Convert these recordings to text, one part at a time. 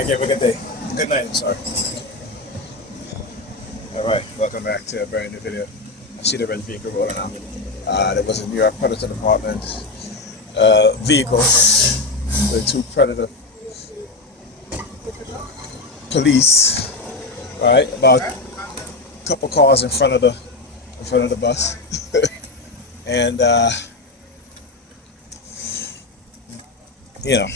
Thank you. Have a good day. Good night. I'm sorry. All right. Welcome back to a brand new video. I see the red vehicle rolling out. There was a New York Predator Department vehicle with two Predator police. All right, about a couple cars in front of the bus, and you know,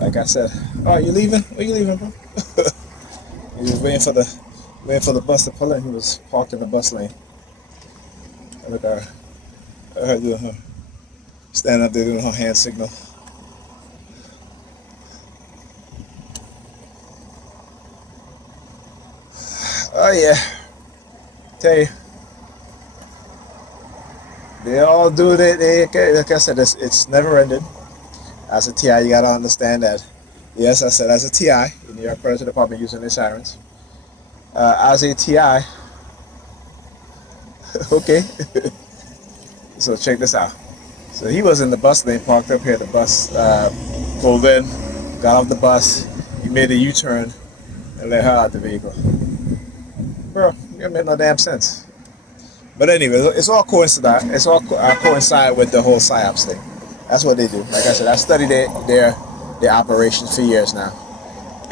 like I said, all right, you leaving? Where you leaving, bro? He was waiting for the bus to pull in. He was parked in the bus lane. And look at her doing her standing up there doing her hand signal. Oh yeah, tell you, they all do that. Like I said, it's never ended. As a TI, you gotta understand that. Yes, I said as a TI, in New York Predator Department using their sirens. As a TI, okay. So check this out. So he was in the bus lane, parked up here. The bus pulled in, got off the bus. He made a U-turn and let her out the vehicle. Bro, it made no damn sense. But anyway, it's all coincident. It's all coincide with the whole PSYOPs thing. That's what they do. Like I said, I studied their operations for years now.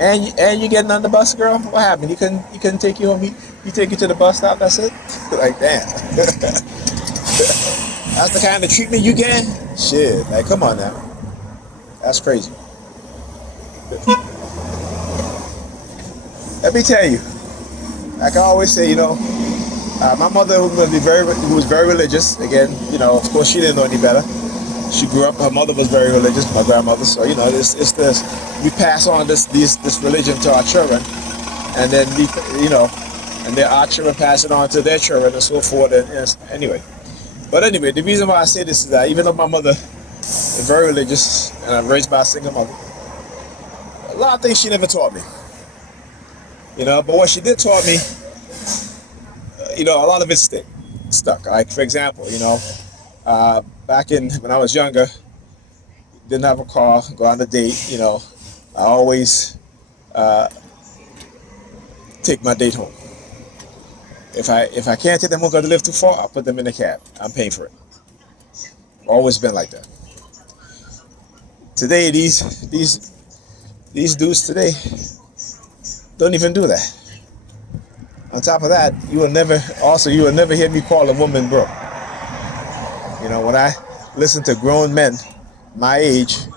And you getting on the bus, girl? What happened? He couldn't take you home. He take you to the bus stop. That's it. Like damn. That's the kind of treatment you get. Shit, like come on now. That's crazy. Let me tell you. Like I always say, my mother who was very religious. Again, of course she didn't know any better. She grew up. Her mother was very religious. My grandmother. So it's this. We pass on this religion to our children, and then and then our children pass it on to their children and so forth. And anyway, the reason why I say this is that even though my mother is very religious and I'm raised by a single mother, a lot of things she never taught me. But what she did taught me, a lot of it stuck. Like for example, back when I was younger, didn't have a car, go on a date, I always take my date home. If I can't take them home because they live too far, I'll put them in a cab. I'm paying for it. Always been like that. Today, these dudes today don't even do that. On top of that, you will never hear me call a woman bro. When I listen to grown men my age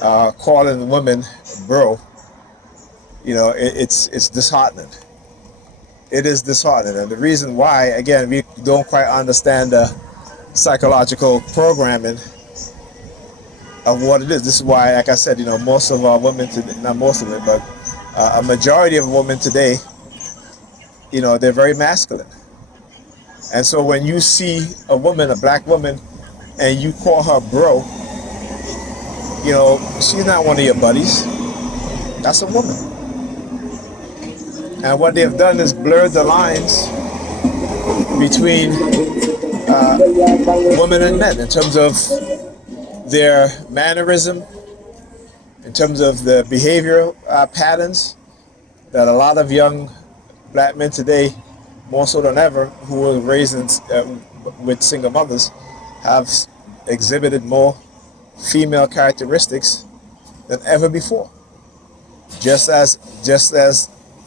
calling women bro, it's disheartening. It is disheartening, and the reason why, again, we don't quite understand the psychological programming of what it is. This is why, like I said, most of our women today, not most of it, but a majority of women today, they're very masculine. And so when you see a woman, a black woman, and you call her bro, she's not one of your buddies. That's a woman. And what they've done is blur the lines between women and men in terms of their mannerism, in terms of the behavioral patterns that a lot of young black men today, more so than ever, who were raised with single mothers, have exhibited more female characteristics than ever before. Just as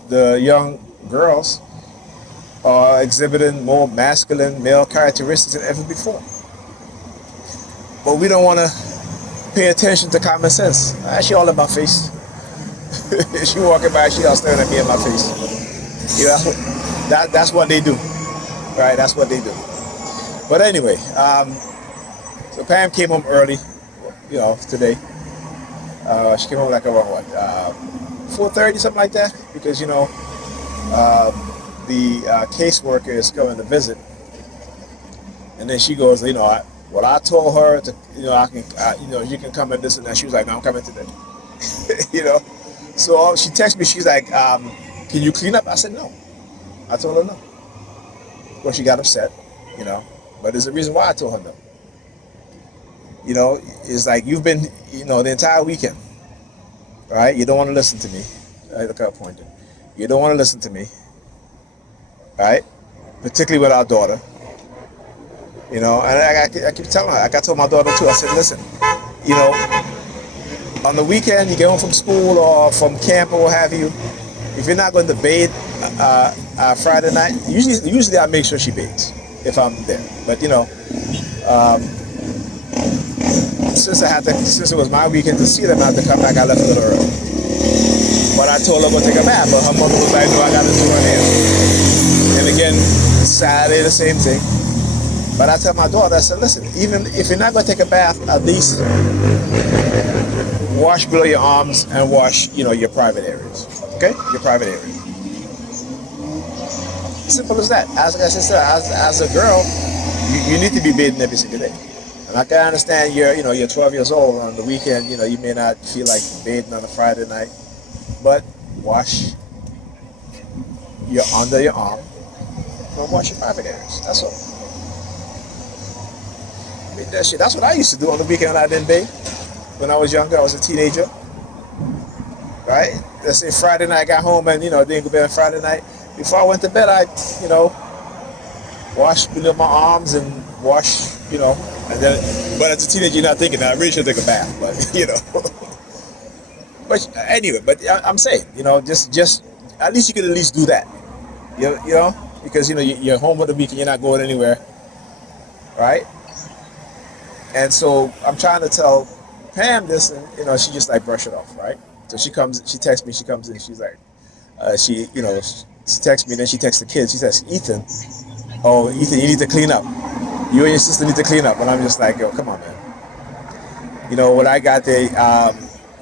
the young girls are exhibiting more masculine male characteristics than ever before. But we don't want to pay attention to common sense. She all in my face. She walking by, she all staring at me in my face. That's what they do, right? That's what they do. But anyway, so Pam came home early, today. She came home like around 4:30, something like that, because the caseworker is coming to visit, and then she goes, I told her to, you can come and this and that. She was like, no, I'm coming today. So she texted me. She's like, can you clean up? I said no. I told her no. Of course, she got upset, but there's a reason why I told her no. It's like you've been, the entire weekend. right? You don't want to listen to me. Look how I pointed. You don't want to listen to me, right? Particularly with our daughter. You know, and I keep telling her, like I told my daughter too, I said, listen, you know, on the weekend, you get home from school or from camp or what have you, if you're not going to bathe Friday night, usually I make sure she bathes if I'm there. But, you know, since it was my weekend to see them, I had to come back, I left a little early. But I told her go take a bath, but her mother was like, no, I got to do her hair. And again, Saturday, the same thing. But I tell my daughter, I said, listen, even if you're not going to take a bath, at least wash below your arms and wash, you know, your private areas. Okay? Your private areas. Simple as that. As I said, as a girl, you need to be bathing every single day. And I can understand you're 12 years old on the weekend, you know, you may not feel like bathing on a Friday night, but wash your under your arm and wash your private areas. That's all. That's what I used to do on the weekend when I didn't bathe. When I was younger, I was a teenager. Right? Let's say Friday night I got home and, you know, didn't go to bed on Friday night. Before I went to bed, I, you know, washed below my arms and wash, you know, and then, but as a teenager, you're not thinking, I really should take a bath, but, you know. But anyway, but I'm saying, you know, just, at least you could at least do that. You know, because, you know, you're home for the weekend, you're not going anywhere. Right? And so I'm trying to tell Pam this, and you know, she just like brush it off, right? So she texts me, she comes in, she's like, she texts me, then she texts the kids, she says, Ethan, you need to clean up. You and your sister need to clean up. And I'm just like, yo, come on, man. You know, when I got there,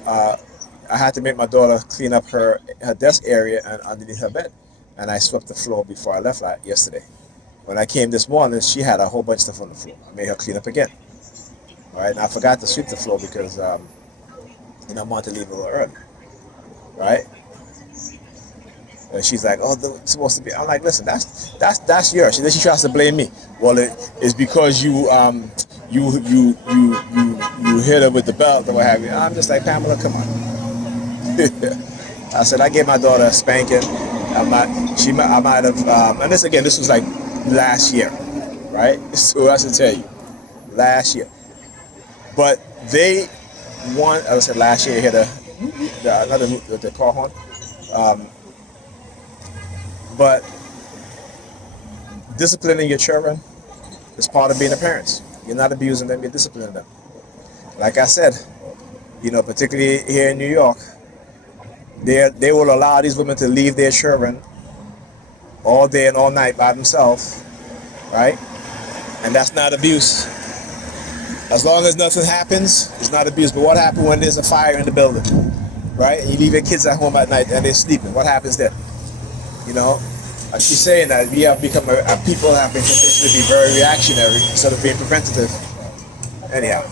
I had to make my daughter clean up her desk area and underneath her bed. And I swept the floor before I left yesterday. When I came this morning, she had a whole bunch of stuff on the floor. I made her clean up again. All right, and I forgot to sweep the floor because I wanted to leave a little early. Right? And she's like, "Oh, it's supposed to be." I'm like, "Listen, that's yours." Then she tries to blame me. Well, it's because you hit her with the belt or what have you. I'm just like, Pamela, come on. I said I gave my daughter a spanking. I might have, and this was like last year, right? So I should tell you, last year. But they won. As I said, last year hit the car horn. But disciplining your children is part of being a parent. You're not abusing them; you're disciplining them. Like I said, you know, particularly here in New York, they will allow these women to leave their children all day and all night by themselves, right? And that's not abuse. As long as nothing happens, it's not abuse. But what happens when there's a fire in the building, right? And you leave your kids at home at night and they're sleeping. What happens then? You know, she's saying that we have become people have been conditioned to be very reactionary instead of being preventative. Anyhow.